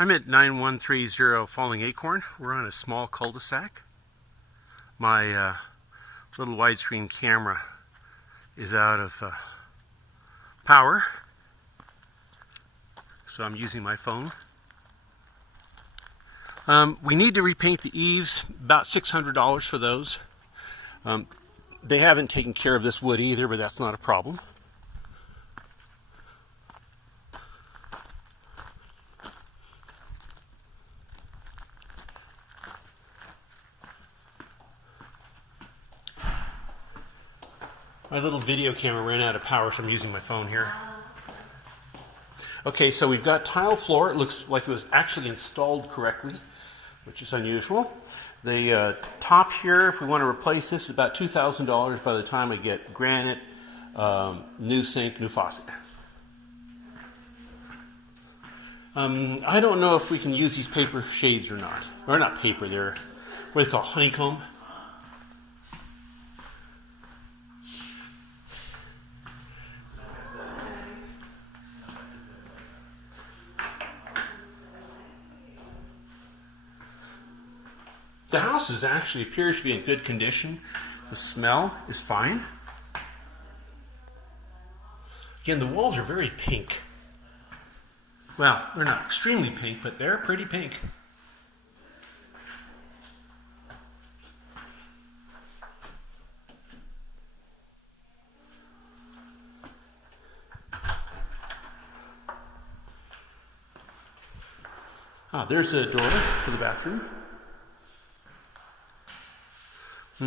I'm at 9130 Falling Acorn. We're on a small cul-de-sac. My little widescreen camera is out of power, so I'm using my phone. We need to repaint the eaves, about $600 for those. They haven't taken care of this wood either, but that's not a problem. My little video camera ran out of power, so I'm using my phone here. Okay, so we've got tile floor. It looks like it was actually installed correctly, which is unusual. The top here, if we want to replace this, is about $2,000 by the time I get granite, new sink, new faucet. I don't know if we can use these paper shades or not. Or not paper, they're what they call honeycomb. The house actually appears to be in good condition. The smell is fine. Again, the walls are very pink. Well, they're not extremely pink, but they're pretty pink. There's a door for the bathroom. I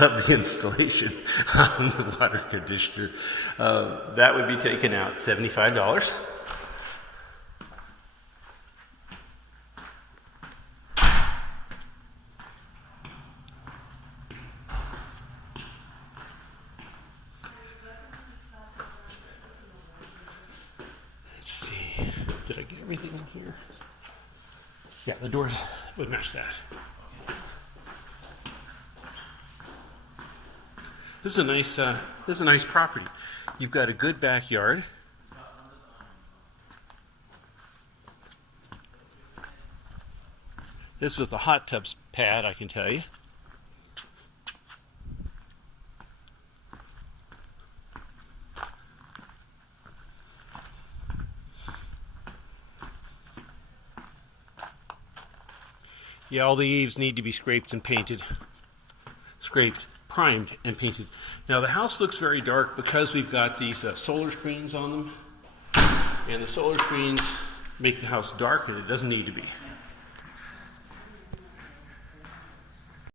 love the installation on the water conditioner. That would be taken out $75. Let's see, did I get everything in here? Yeah, the doors would match that. This is a nice property. You've got a good backyard. This was a hot tub pad, I can tell you. Yeah, all the eaves need to be scraped and painted. Scraped, primed, and painted. Now the house looks very dark because we've got these solar screens on them, and the solar screens make the house dark, and it doesn't need to be.